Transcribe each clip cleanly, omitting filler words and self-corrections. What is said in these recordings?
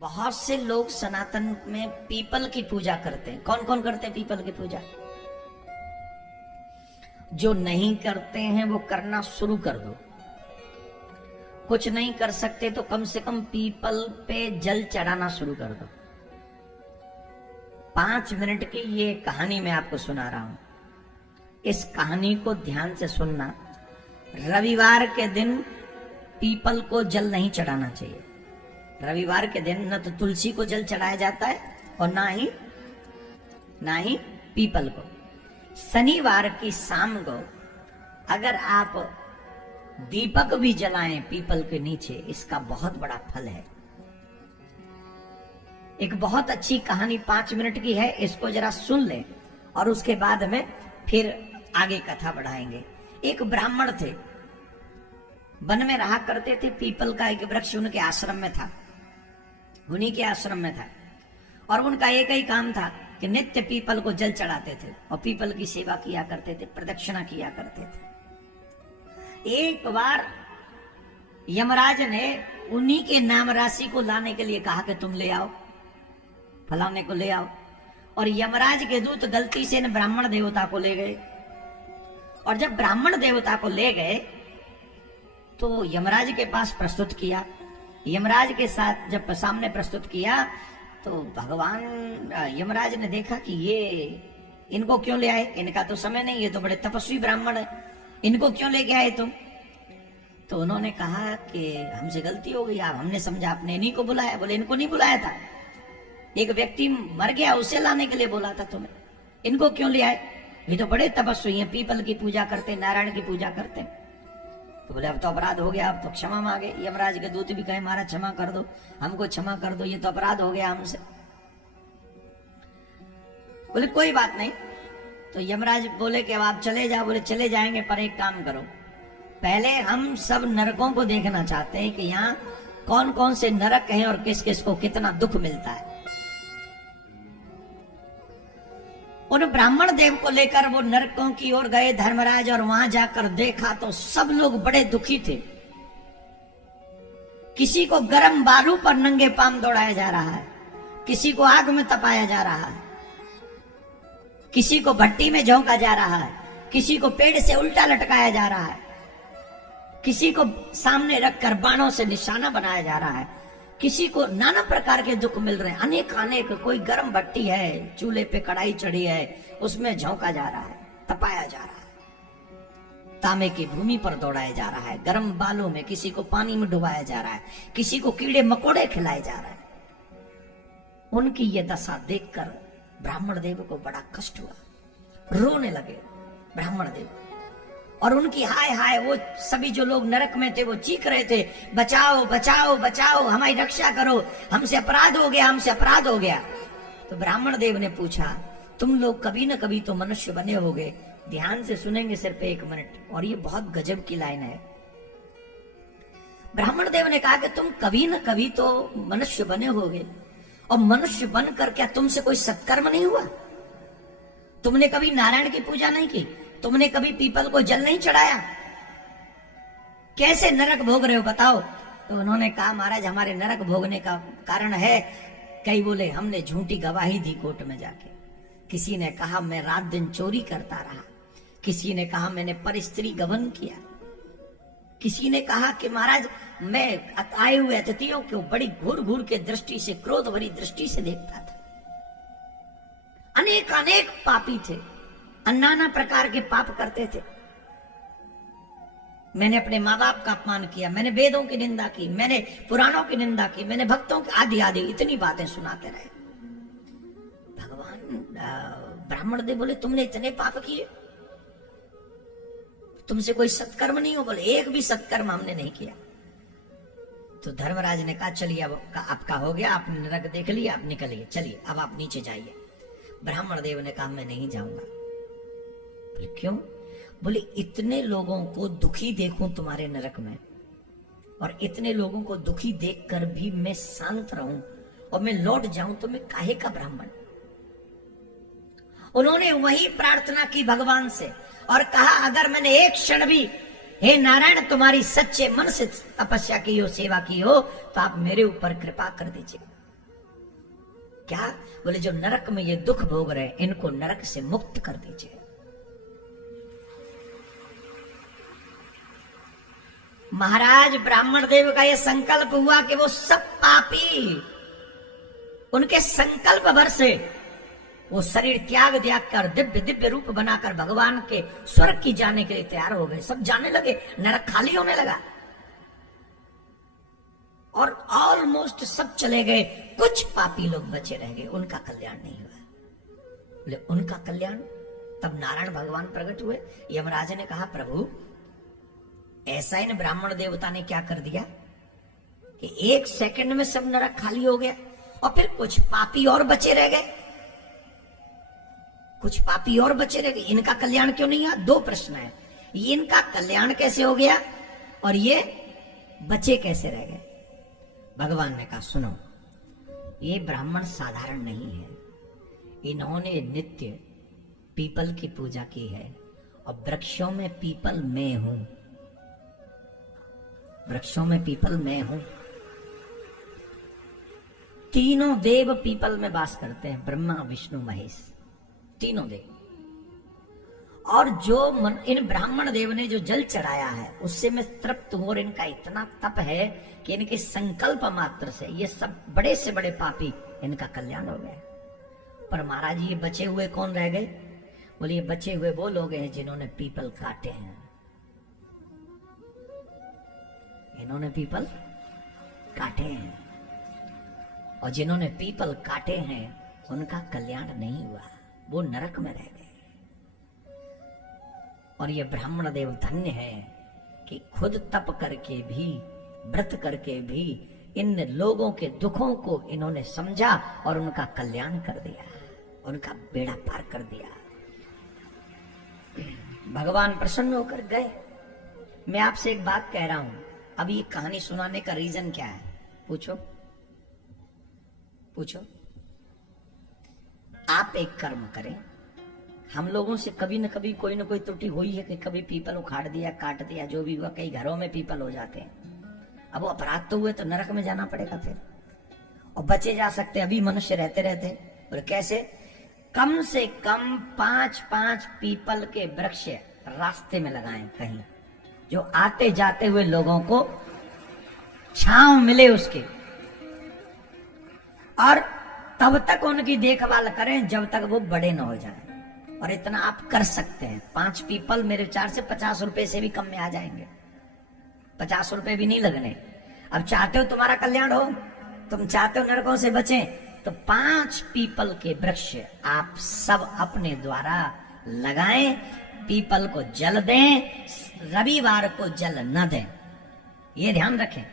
बहुत से लोग सनातन में पीपल की पूजा करते हैं। कौन कौन करते हैं पीपल की पूजा? जो नहीं करते हैं वो करना शुरू कर दो। कुछ नहीं कर सकते तो कम से कम पीपल पे जल चढ़ाना शुरू कर दो। 5 मिनट की ये कहानी मैं आपको सुना रहा हूं। इस कहानी को ध्यान से सुनना। रविवार के दिन पीपल को जल नहीं चढ़ाना चाहिए। रविवार के दिन न तो तुलसी को जल चढ़ाया जाता है और ना ही पीपल को। शनिवार की शाम को अगर आप दीपक भी जलाएं पीपल के नीचे, इसका बहुत बड़ा फल है। एक बहुत अच्छी कहानी 5 मिनट की है, इसको जरा सुन लें और उसके बाद में फिर आगे कथा बढ़ाएंगे। एक ब्राह्मण थे, वन में रहा करते थे। पीपल का एक वृक्ष उनके आश्रम में था, उन्हीं के आश्रम में था। और उनका एक ही काम था कि नित्य पीपल को जल चढ़ाते थे और पीपल की सेवा किया करते थे, प्रदक्षिणा किया करते थे। एक बार यमराज ने उन्हीं के नाम राशि को लाने के लिए कहा कि तुम ले आओ, फलाने को ले आओ। और यमराज के दूत गलती से न ब्राह्मण देवता को ले गए। और जब ब्राह्मण देवता को ले गए तो यमराज के पास प्रस्तुत किया। यमराज के साथ जब सामने प्रस्तुत किया तो भगवान यमराज ने देखा कि ये इनको क्यों ले आए, इनका तो समय नहीं, ये तो बड़े तपस्वी ब्राह्मण है, इनको क्यों लेके आए तुम? तो उन्होंने कहा कि हमसे गलती हो गई, आप हमने समझा आपने इन्हीं को बुलाया। बोले इनको नहीं बुलाया था, एक व्यक्ति मर गया उसे लाने के लिए बोला था तुम्हें, इनको क्यों ले आए? ये तो बड़े तपस्वी हैं, पीपल की पूजा करते, नारायण की पूजा करते। तो बोले अब तो अपराध हो गया, अब तो क्षमा मांगे। यमराज के दूत भी कहे महाराज क्षमा कर दो, हमको क्षमा कर दो, ये तो अपराध हो गया हमसे। बोले कोई बात नहीं। तो यमराज बोले कि अब आप चले जाओ। बोले चले जाएंगे, पर एक काम करो, पहले हम सब नरकों को देखना चाहते हैं कि यहाँ कौन कौन से नरक हैं और किस किस को कितना दुख मिलता है। उन ब्राह्मण देव को लेकर वो नरकों की ओर गए धर्मराज, और वहां जाकर देखा तो सब लोग बड़े दुखी थे। किसी को गर्म बालू पर नंगे पांव दौड़ाया जा रहा है, किसी को आग में तपाया जा रहा है, किसी को भट्टी में झोंका जा रहा है, किसी को पेड़ से उल्टा लटकाया जा रहा है, किसी को सामने रखकर बाणों से निशाना बनाया जा रहा है, किसी को नाना प्रकार के दुख मिल रहे हैं, अनेक। कोई गर्म भट्टी है, चूल्हे पे कढ़ाई चढ़ी है, उसमें झोंका जा रहा है, तपाया जा रहा है, तांबे की भूमि पर दौड़ाया जा रहा है, गर्म बालों में किसी को पानी में डुबाया जा रहा है, किसी को कीड़े मकोड़े खिलाए जा रहे हैं। उनकी ये दशा देखकर ब्राह्मण देव को बड़ा कष्ट हुआ, रोने लगे ब्राह्मण देव। और उनकी हाय हाय, वो सभी जो लोग नरक में थे वो चीख रहे थे, बचाओ बचाओ बचाओ, हमारी रक्षा करो, हमसे अपराध हो गया, हमसे अपराध हो गया। तो ब्राह्मण देव ने पूछा तुम लोग कभी न कभी तो मनुष्य बने होगे, ध्यान से सुनेंगे सिर्फ 1 मिनट, और ये बहुत गजब की लाइन है। ब्राह्मण देव ने कहा कि तुम कभी न कभी तो मनुष्य बने होगे, और मनुष्य बनकर क्या तुमसे कोई सत्कर्म नहीं हुआ? तुमने कभी नारायण की पूजा नहीं की, तुमने कभी पीपल को जल नहीं चढ़ाया, कैसे नरक भोग रहे हो बताओ? तो उन्होंने कहा महाराज हमारे नरक भोगने का कारण है, कई बोले हमने झूठी गवाही दी कोर्ट में जाके, किसी ने कहा मैं रात दिन चोरी करता रहा, किसी ने कहा मैंने पर स्त्री गमन किया, किसी ने कहा कि महाराज मैं आए हुए अतिथियों को बड़ी घूर घूर के दृष्टि से, क्रोध भरी दृष्टि से देखता था। अनेक पापी थे, नाना प्रकार के पाप करते थे। मैंने अपने माँ बाप का अपमान किया, मैंने वेदों की निंदा की, मैंने पुराणों की निंदा की, मैंने भक्तों की आदि इतनी बातें सुनाते रहे। भगवान ब्राह्मण देव बोले तुमने इतने पाप किए, तुमसे कोई सत्कर्म नहीं हो? बोले एक भी सत्कर्म हमने नहीं किया। तो धर्मराज ने कहा चलिए अब आपका हो गया, आपने नरक देख लिया, आप निकलिए, चलिए अब आप नीचे जाइए। ब्राह्मण देव ने कहा मैं नहीं जाऊंगा। बोले क्यों? बोले इतने लोगों को दुखी देखूं तुम्हारे नरक में, और इतने लोगों को दुखी देखकर भी मैं शांत रहूं और मैं लौट जाऊं, तो मैं काहे का ब्राह्मण? उन्होंने वही प्रार्थना की भगवान से और कहा अगर मैंने एक क्षण भी हे नारायण तुम्हारी सच्चे मन से तपस्या की हो, सेवा की हो, तो आप मेरे ऊपर कृपा कर दीजिए। क्या? बोले जो नरक में ये दुख भोग रहे हैं इनको नरक से मुक्त कर दीजिए। महाराज ब्राह्मण देव का यह संकल्प हुआ कि वो सब पापी उनके संकल्प भर से वो शरीर त्याग त्याग कर दिव्य दिव्य रूप बनाकर भगवान के स्वर्ग की जाने के लिए तैयार हो गए। सब जाने लगे, नरक खाली होने लगा और ऑलमोस्ट सब चले गए। कुछ पापी लोग बचे रह गए, उनका कल्याण नहीं हुआ। बोले उनका कल्याण? तब नारायण भगवान प्रकट हुए। यमराज ने कहा प्रभु ऐसा इन ब्राह्मण देवता ने क्या कर दिया कि 1 सेकंड में सब नरक खाली हो गया और फिर कुछ पापी और बचे रह गए। कुछ पापी और बचे रह गए, इनका कल्याण क्यों नहीं हुआ? 2 प्रश्न है, ये इनका कल्याण कैसे हो गया और ये बचे कैसे रह गए? भगवान ने कहा सुनो, ये ब्राह्मण साधारण नहीं है, इन्होंने नित्य पीपल की पूजा की है और वृक्षों में पीपल मैं हूं, वृक्षों में पीपल मैं हूं। तीनों देव पीपल में वास करते हैं, ब्रह्मा विष्णु महेश, तीनों देव। और जो इन ब्राह्मण देव ने जो जल चढ़ाया है उससे मैं तृप्त हूं और इनका इतना तप है कि इनके संकल्प मात्र से ये सब बड़े से बड़े पापी इनका कल्याण हो गया। पर महाराज ये बचे हुए कौन रह गए? बोले ये बचे हुए वो लोग हैं जिन्होंने पीपल काटे हैं, इन्होंने पीपल काटे हैं और जिन्होंने पीपल काटे हैं उनका कल्याण नहीं हुआ, वो नरक में रह गए। और ये ब्राह्मण देव धन्य है कि खुद तप करके भी, व्रत करके भी इन लोगों के दुखों को इन्होंने समझा और उनका कल्याण कर दिया, उनका बेड़ा पार कर दिया। भगवान प्रसन्न होकर गए। मैं आपसे एक बात कह रहा हूं, अब ये कहानी सुनाने का रीजन क्या है? पूछो पूछो। आप एक कर्म करें, हम लोगों से कभी न कभी कोई न कोई त्रुटि हुई है कि कभी पीपल उखाड़ दिया, काट दिया, जो भी हुआ। कई घरों में पीपल हो जाते हैं। अब वो अपराध तो हुए तो नरक में जाना पड़ेगा फिर, और बचे जा सकते अभी मनुष्य रहते रहते। और कैसे? कम से कम 5-5 पीपल के वृक्ष रास्ते में लगाएं कहीं, जो आते जाते हुए लोगों को छांव मिले उसके, और तब तक उनकी देखभाल करें जब तक वो बड़े न हो जाएं। और इतना आप कर सकते हैं। 5 पीपल मेरे विचार से 50 रुपए से भी कम में आ जाएंगे, 50 रुपए भी नहीं लगने। अब चाहते हो तुम्हारा कल्याण हो, तुम चाहते हो नरकों से बचें, तो 5 पीपल के वृक्ष आप सब अपने द्वारा लगाएं। पीपल को जल दें, रविवार को जल न दें, ये ध्यान रखें।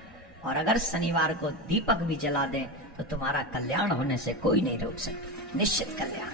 और अगर शनिवार को दीपक भी जला दें तो तुम्हारा कल्याण होने से कोई नहीं रोक सकता, निश्चित कल्याण।